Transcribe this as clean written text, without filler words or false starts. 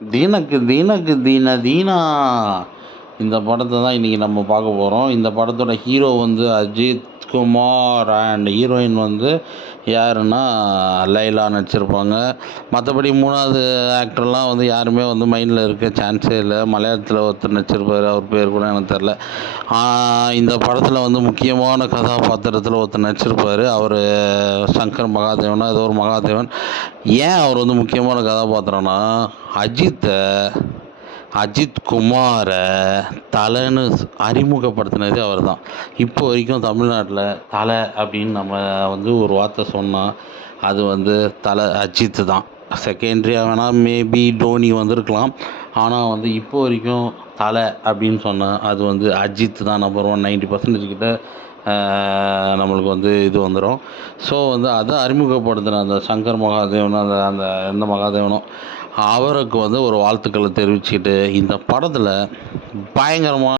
தீனக்கு தீனக்கு தீன தீனா இந்த படத்தை தான் இன்றைக்கி நம்ம பார்க்க போகிறோம். இந்த படத்தோட ஹீரோ வந்து அஜித் குமார் அண்ட் ஹீரோயின் வந்து யாருன்னா லைலா நடிச்சிருப்பாங்க. மற்றபடி 3வது ஆக்டர்லாம் வந்து யாருமே வந்து மைண்டில் இருக்க சான்ஸே இல்லை. மலையாளத்தில் ஒருத்தர் நடிச்சிருப்பார், அவர் பேர் கூட எனக்கு தெரில. இந்த படத்தில் வந்து முக்கியமான கதாபாத்திரத்தில் ஒருத்தர் நடிச்சிருப்பார். அவர் சங்கர் மகாதேவனா ஏதோ ஒரு மகாதேவன். ஏன் அவர் வந்து முக்கியமான கதாபாத்திரம்னா, அஜித் குமாரை தலைன்னு அறிமுகப்படுத்தினதே அவர் தான். இப்போ வரைக்கும் தமிழ்நாட்டில் தலை அப்படின்னு நம்ம வந்து ஒரு வார்த்தை சொன்னால் அது வந்து தலை அஜித்து தான். செகண்ட்ரியாக வேணால் மேபி டோனி வந்திருக்கலாம். ஆனால் வந்து இப்போ வரைக்கும் தலை அப்படின்னு சொன்னால் அது வந்து அஜித் தான் நம்பர் 1. 90% கிட்ட நம்மளுக்கு வந்து இது வந்துடும். ஸோ வந்து அதை அறிமுகப்படுத்தின அந்த சங்கர் மகாதேவன் அந்த எந்த மகாதேவனோ அவருக்கு வந்து ஒரு வாழ்த்துக்களை தெரிவிச்சுக்கிட்டு இந்த படத்தில் பயங்கரமாக